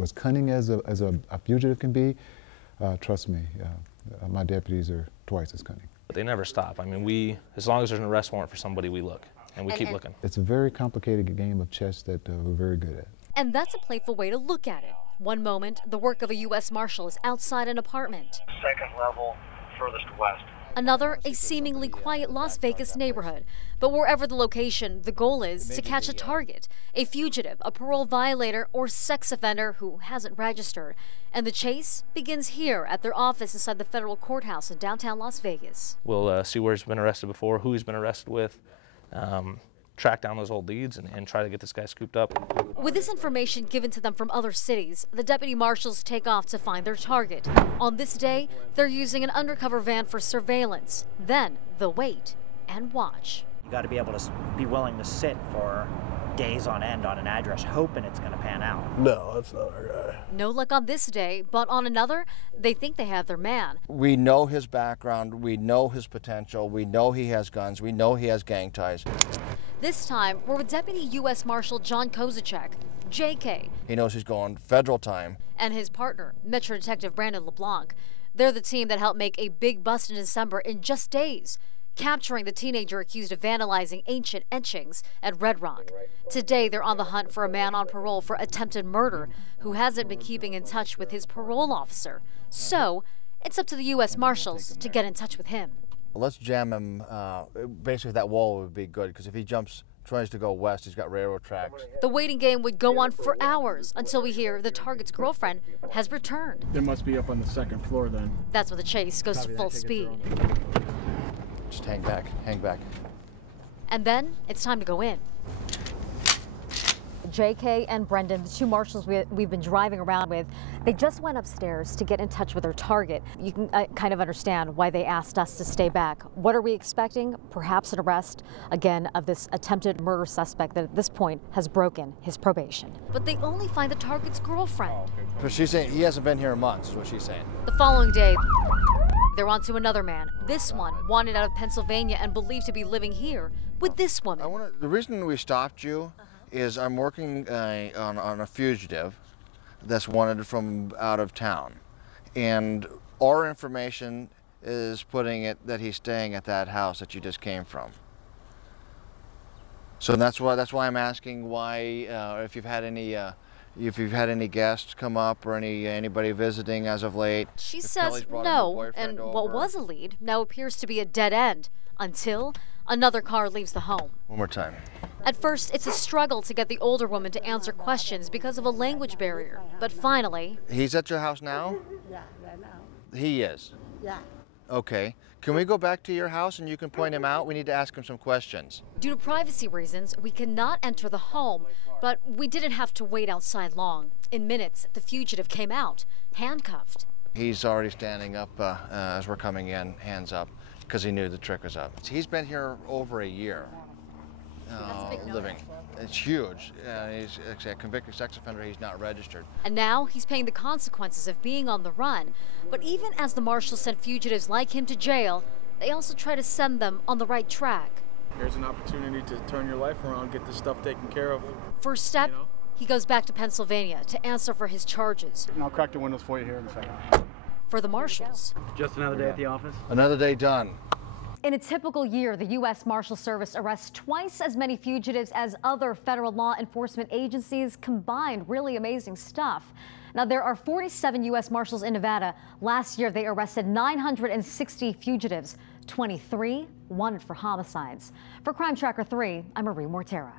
As cunning as a fugitive can be, trust me, my deputies are twice as cunning. They never stop. I mean, as long as there's an arrest warrant for somebody, we look, and we keep looking. It's a very complicated game of chess that we're very good at. And that's a playful way to look at it. One moment, the work of a U.S. Marshal is outside an apartment. Second level, furthest west. Another, a seemingly quiet Las Vegas neighborhood. But wherever the location, the goal is to catch a target, a fugitive, a parole violator, or sex offender who hasn't registered. And the chase begins here at their office inside the federal courthouse in downtown Las Vegas. We'll see where he's been arrested before, who he's been arrested with, track down those old leads, and try to get this guy scooped up. With this information given to them from other cities, the deputy marshals take off to find their target. On this day, they're using an undercover van for surveillance. Then they'll wait and watch. You got to be able to be willing to sit for days on end on an address, hoping it's going to pan out. No, that's not our guy. No luck on this day, but on another, they think they have their man. We know his background, we know his potential, we know he has guns, we know he has gang ties. This time, we're with Deputy U.S. Marshal John Kozacek, JK. He knows he's going federal time. And his partner, Metro Detective Brandon LeBlanc. They're the team that helped make a big bust in December in just days, capturing the teenager accused of vandalizing ancient etchings at Red Rock. Today, they're on the hunt for a man on parole for attempted murder who hasn't been keeping in touch with his parole officer. So, it's up to the U.S. Marshals to get in touch with him. Let's jam him. Basically, that wall would be good, because if he tries to go west, he's got railroad tracks. The waiting game would go on for hours until we hear the target's girlfriend has returned. They must be up on the second floor then. That's when the chase goes to full speed. Just hang back, hang back. And then it's time to go in. JK and Brendan, the two marshals we've been driving around with, they just went upstairs to get in touch with their target. You can kind of understand why they asked us to stay back. What are we expecting? Perhaps an arrest, again, of this attempted murder suspect that at this point has broken his probation. But they only find the target's girlfriend. But she's saying he hasn't been here in months, is what she's saying. The following day, they're on to another man. This one, wanted out of Pennsylvania and believed to be living here with this woman. The reason we stopped you is I'm working on a fugitive that's wanted from out of town. And our information is putting it that he's staying at that house that you just came from. So that's why I'm asking why, if you've had any guests come up or anybody visiting as of late. She says no, and what was a lead now appears to be a dead end until another car leaves the home. One more time. At first, it's a struggle to get the older woman to answer questions because of a language barrier. But finally... He's at your house now? Yeah, right now. He is? Yeah. Okay. Can we go back to your house and you can point him out? We need to ask him some questions. Due to privacy reasons, we cannot enter the home, but we didn't have to wait outside long. In minutes, the fugitive came out, handcuffed. He's already standing up as we're coming in, hands up, because he knew the trick was up. He's been here over a year. Living. It's huge. He's a convicted sex offender. He's not registered. And now he's paying the consequences of being on the run. But even as the marshals sent fugitives like him to jail, they also try to send them on the right track. Here's an opportunity to turn your life around, get this stuff taken care of. First step, he goes back to Pennsylvania to answer for his charges. And I'll crack the windows for you here in a second. For the marshals. Just another day at the office? Another day done. In a typical year, the U.S. Marshal Service arrests twice as many fugitives as other federal law enforcement agencies combined. Really amazing stuff. Now, there are 47 U.S. Marshals in Nevada. Last year, they arrested 960 fugitives, 23 wanted for homicides. For Crime Tracker 3, I'm Marie Mortera.